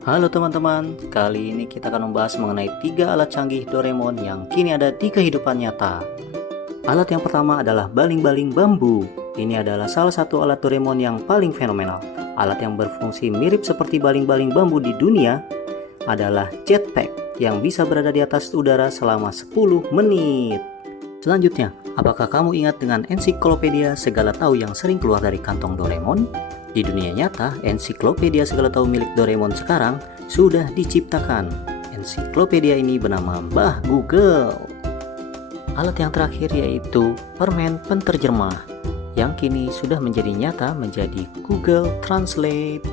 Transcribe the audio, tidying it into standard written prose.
Halo teman-teman, kali ini kita akan membahas mengenai 3 alat canggih Doraemon yang kini ada di kehidupan nyata. Alat yang pertama adalah baling-baling bambu. Ini adalah salah satu alat Doraemon yang paling fenomenal. Alat yang berfungsi mirip seperti baling-baling bambu di dunia adalah jetpack yang bisa berada di atas udara selama 10 menit. Selanjutnya, apakah kamu ingat dengan ensiklopedia segala tahu yang sering keluar dari kantong Doraemon? Di dunia nyata, ensiklopedia segala tahu milik Doraemon sekarang sudah diciptakan. Ensiklopedia ini bernama Mbah Google. Alat yang terakhir yaitu permen penterjemah yang kini sudah menjadi nyata menjadi Google Translate.